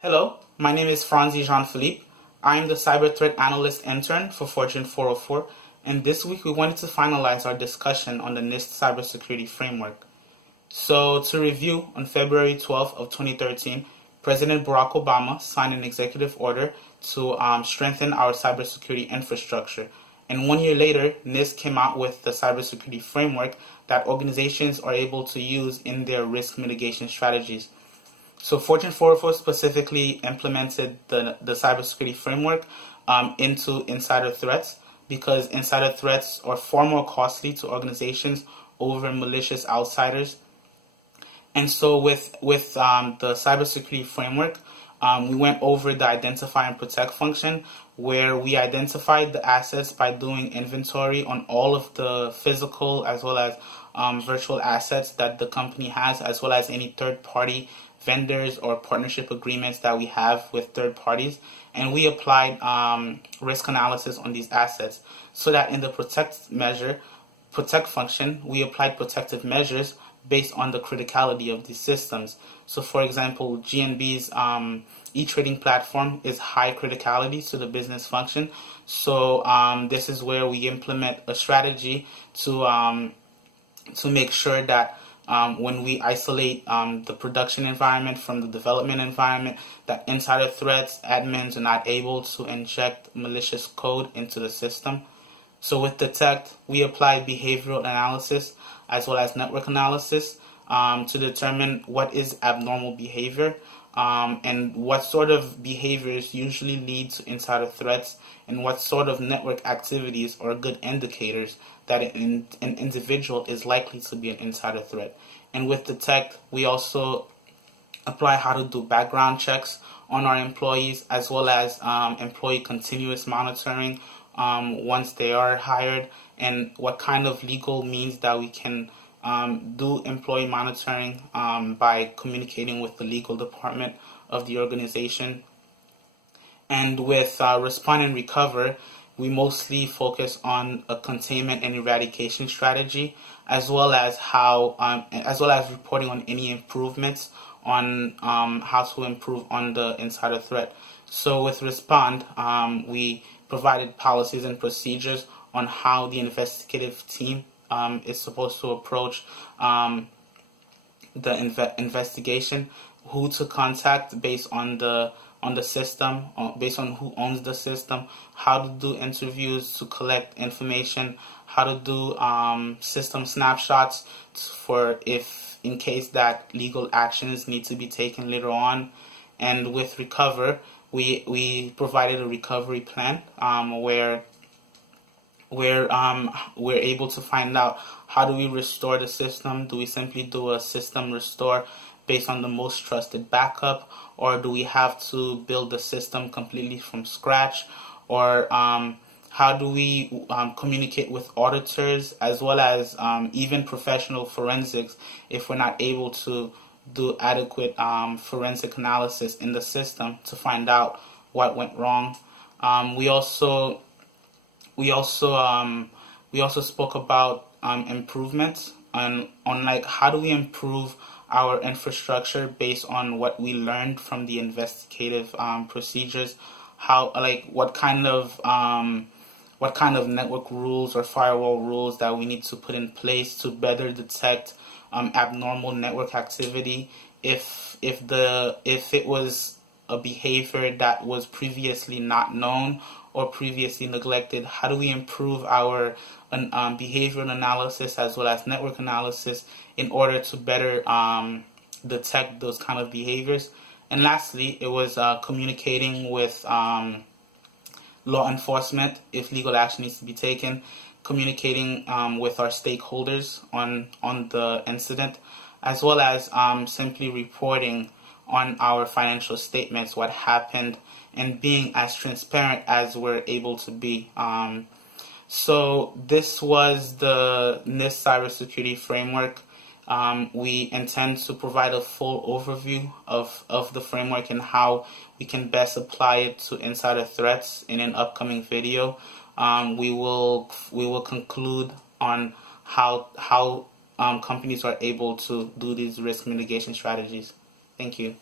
Hello, my name is Franzi Jean-Philippe. I am the Cyber Threat Analyst Intern for Fortune 404, and this week we wanted to finalize our discussion on the NIST Cybersecurity Framework. So, to review, on February 12th of 2013, President Barack Obama signed an executive order to strengthen our cybersecurity infrastructure. And 1 year later, NIST came out with the cybersecurity framework that organizations are able to use in their risk mitigation strategies. So Fortune 404 specifically implemented the cybersecurity framework into insider threats because insider threats are far more costly to organizations over malicious outsiders. And so with the cybersecurity framework, we went over the identify and protect function, where we identified the assets by doing inventory on all of the physical as well as virtual assets that the company has, as well as any third-party vendors or partnership agreements that we have with third parties. And we applied risk analysis on these assets so that in the protect function, we applied protective measures based on the criticality of these systems. So for example, GNB's e-trading platform is high criticality to the business function. So this is where we implement a strategy to make sure that when we isolate the production environment from the development environment, that insider threats, admins are not able to inject malicious code into the system. So with Detect, we apply behavioral analysis as well as network analysis to determine what is abnormal behavior and what sort of behaviors usually lead to insider threats, and what sort of network activities are good indicators that an individual is likely to be an insider threat. And with Detect, we also apply how to do background checks on our employees, as well as employee continuous monitoring once they are hired, and what kind of legal means that we can do employee monitoring by communicating with the legal department of the organization. And with Respond and Recover, we mostly focus on a containment and eradication strategy, as well as reporting on any improvements on how to improve on the insider threat. So with Respond, we provided policies and procedures on how the investigative team is supposed to approach the investigation, who to contact based on the system, based on who owns the system, how to do interviews to collect information, how to do system snapshots for if in case that legal actions need to be taken later on. And with Recover, we provided a recovery plan where we're able to find out how do we restore the system. Do we simply do a system restore based on the most trusted backup, or do we have to build the system completely from scratch, or how do we communicate with auditors as well as even professional forensics if we're not able to do adequate forensic analysis in the system to find out what went wrong. We also spoke about improvements on like how do we improve our infrastructure based on what we learned from the investigative procedures. How, like, what kind of network rules or firewall rules that we need to put in place to better detect abnormal network activity if it was a behavior that was previously not known or previously neglected. How do we improve our behavioral analysis as well as network analysis in order to better detect those kind of behaviors? And lastly, it was communicating with law enforcement if legal action needs to be taken, communicating with our stakeholders on the incident, as well as simply reporting on our financial statements what happened, and being as transparent as we're able to be. So this was the NIST Cybersecurity Framework. We intend to provide a full overview of the framework and how we can best apply it to insider threats in an upcoming video. We will conclude on how companies are able to do these risk mitigation strategies. Thank you.